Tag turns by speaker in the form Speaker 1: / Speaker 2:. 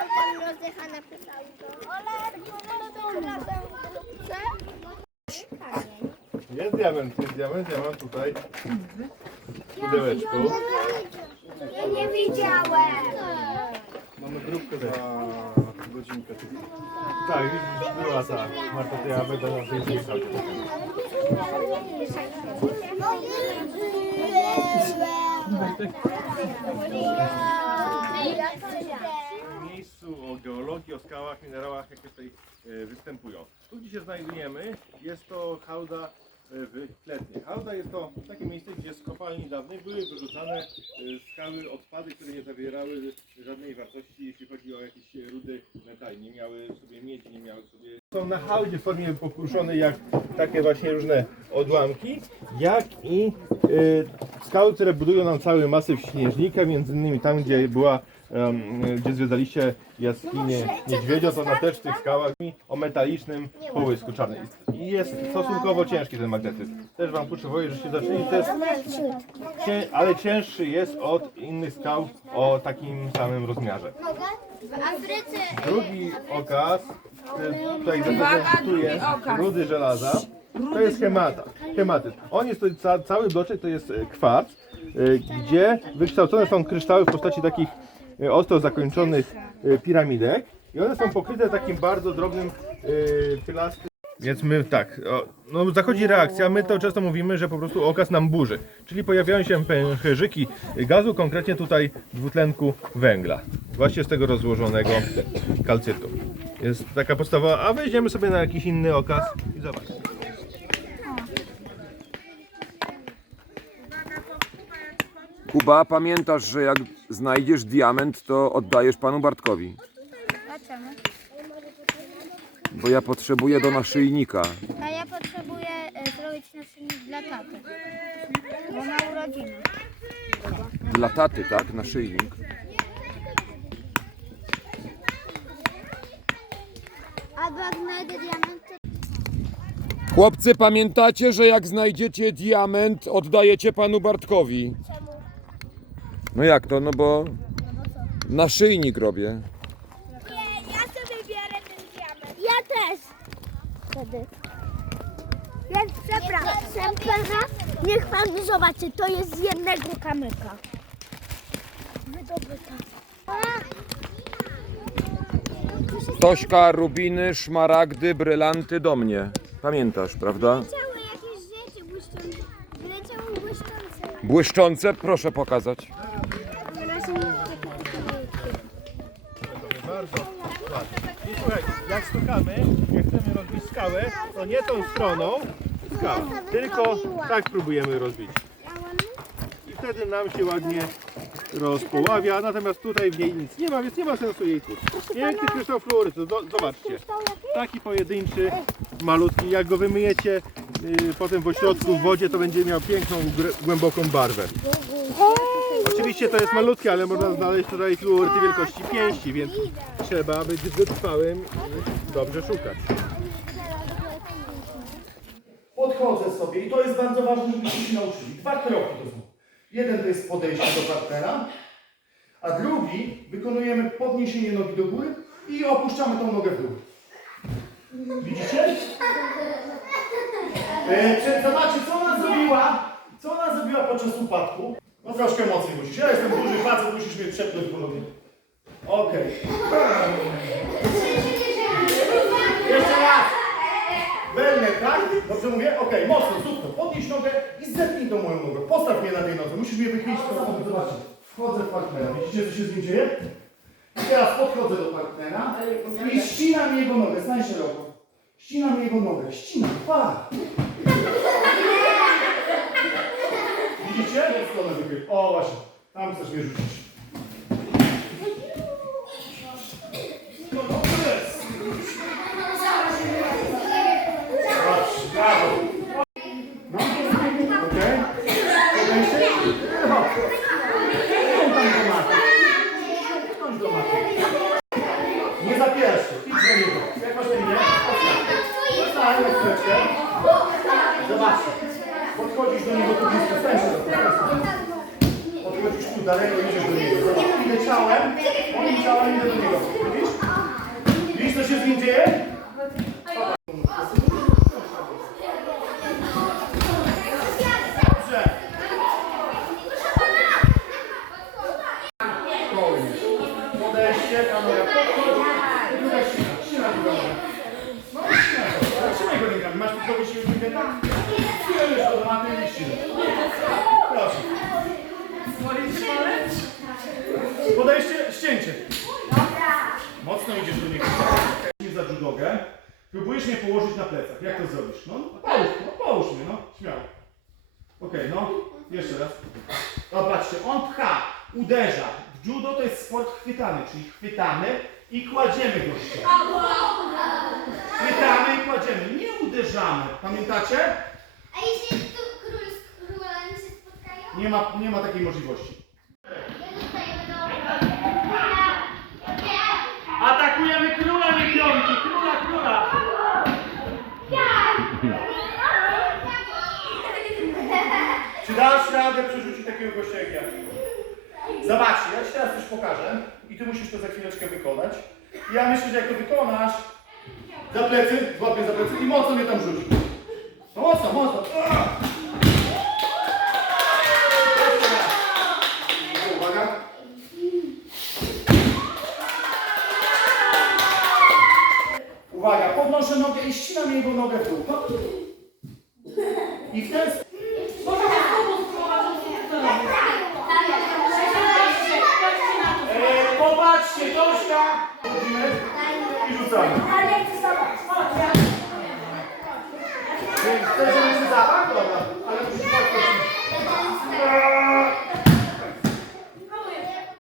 Speaker 1: tam rozdycha napisał. Ale przepraszam,
Speaker 2: Jest diament, jest diament, ja mam tutaj w pudełeczku.
Speaker 1: Ja nie widziałem.
Speaker 2: Mamy grupkę za godzinkę. Tak, już była ta Marta, to ja będę na Facebooku. W miejscu o skałach, minerałach, jakie tutaj e, występują. Tu, gdzie się znajdujemy, jest to hałda e, w Kletnie. Hałda jest to takie miejsce, gdzie z kopalni dawnej były wyrzucane e, skały, odpady, które nie zawierały żadnej wartości, jeśli chodzi o jakieś rudy metali. Nie miały w sobie miedzi, nie miały w sobie... Są na hałdzie w formie pokruszonej jak takie właśnie różne odłamki, jak i e, skały, które budują nam cały masyw śnieżnika, między innymi tam, gdzie była gdzie zwiedzaliście jaskinię niedźwiedzia, to na też tych skałach o metalicznym połysku czarnym. I jest stosunkowo ciężki ten magnetyzm. Też wam potrzebuję, żeście zaczęli też, cię, ale cięższy jest od innych skał o takim samym rozmiarze.
Speaker 1: Afryce
Speaker 2: Drugi okaz, e, tutaj zaprezentuję rudy żelaza, to jest hemata, hematyt. On jest, cały bloczek to jest e, kwarc, e, gdzie wykształcone są kryształy w postaci takich e, ostro zakończonych e, piramidek i one są pokryte takim bardzo drobnym e, pilastrem. Więc my tak, o, no zachodzi reakcja, my to często mówimy, że po prostu okaz nam burzy, czyli pojawiają się pęcherzyki gazu, konkretnie tutaj dwutlenku węgla, właśnie z tego rozłożonego kalcytu. Jest taka podstawa, a wejdziemy sobie na jakiś inny okaz i zobaczcie.
Speaker 3: Kuba, pamiętasz, że jak znajdziesz diament, to oddajesz panu Bartkowi. Bo ja potrzebuję do naszyjnika.
Speaker 1: A ja potrzebuję e, zrobić naszyjnik dla taty. Bo ma urodziny.
Speaker 3: Dla taty, tak? Naszyjnik.
Speaker 1: Albo jak znajdę diament, to
Speaker 3: Chłopcy, pamiętacie, że jak znajdziecie diament, oddajecie panu Bartkowi? No jak to? No bo naszyjnik robię.
Speaker 1: Nie, ja sobie biorę ten diament. Ja też. Wtedy. Więc przepraszam pana, niech pan zobaczy, to jest z jednego kamyka. Wydobyta.
Speaker 3: Tośka, rubiny, szmaragdy, brylanty do mnie. Pamiętasz, prawda?
Speaker 1: Leciały jakieś rzeczy błyszczące. Wyleciały błyszczące.
Speaker 3: Błyszczące, proszę pokazać.
Speaker 2: Bardzo. I słuchaj, jak stukamy, jak chcemy rozbić skałę, to nie tą stroną skałę, tylko tak próbujemy rozbić. I wtedy nam się ładnie rozpoławia, natomiast tutaj w niej nic nie ma, więc nie ma sensu jej tłuc. Piękny kryształ fluorytu, zo- zobaczcie. Taki pojedynczy, malutki, jak go wymyjecie y, potem w ośrodku w wodzie, to będzie miał piękną, głęboką barwę. Oczywiście to jest malutkie, ale można znaleźć tutaj fluoryty wielkości pięści, więc trzeba być wytrwałym i dobrze szukać.
Speaker 4: podchodzę sobie i to jest bardzo ważne, żebyście się nauczyli. Dwa kroki to są. Jeden to jest podejście do partnera, a drugi wykonujemy podniesienie nogi do góry i opuszczamy tą nogę w dół. Widzicie? E, zobaczcie, co ona zrobiła, co ona zrobiła podczas upadku. No troszkę mocniej musisz. Ja jestem duży facet, musisz mnie przepnąć po nogi. Okej. Jeszcze raz. Wełnę, tak? Dobrze mówię? Okej, mocno, zrób. Podnieś nogę i zepnij tą moją nogę. Postaw mnie na tej nodze. Musisz mnie wychylić Zobaczcie. Wchodzę w partnera. Widzicie, co się z nim dzieje? I teraz podchodzę do partnera i ścinam jego nogę. Stań szeroko. Ścinam jego nogę. Ścinam. Pa! Widzicie? O, właśnie. Tam chcesz mnie rzucić. No dobrze jest. Dobrze, brawo. No, okej. Podejście. No. Idź tam do maty. Chodź do maty. Nie zapierasz się. Idź do niego. Jak masz na imię? Zostań na chwileczkę. Zobaczcie. Podchodzisz do niego tu blisko. Stań się do tego. chodzisz tu daleko, idziesz do niego. Zobacz, idę ciałem, moim ciałem idę do niego. Widzisz? Widzisz, co się z nim dzieje? Dobrze. Podejście, kamera podchodzi. Druga ścina, druga noga. No ścina to. Ale Trzymaj go rękami. Masz tu kogoś siły w rękach? Ściągniesz go do maty i ścina. Proszę. Podejście, ścięcie. Mocno idziesz do niego. Nie za judogę. Próbujesz mnie położyć na plecach. Jak to zrobisz? No, połóż, no, połóż mnie, no. Śmiało. Okej, no. Jeszcze raz. Patrzcie, on pcha, uderza. W judo to jest sport chwytany, czyli chwytamy i kładziemy gościa. Chwytamy i kładziemy, nie uderzamy. Pamiętacie?
Speaker 5: A jeśli tu król z królem się spotkają?
Speaker 4: Nie ma, nie ma takiej możliwości.
Speaker 5: My dostajemy do...
Speaker 4: Atakujemy króla, nie pionki! Króla, króla! Czy dasz radę przerzucić takiego gościa jak ja? Zobaczcie, ja Ci teraz coś pokażę i Ty musisz to za chwileczkę wykonać. Ja myślę, że jak to wykonasz, za plecy, złapię za plecy i mocno mnie tam rzuci. No mocno, mocno. Uwaga. Uwaga, podnoszę nogę i ścinam jego nogę w dół. I w ten sposób. Chodzimy i rzucamy. Więc chcesz, żeby się zapach? Dobra, ale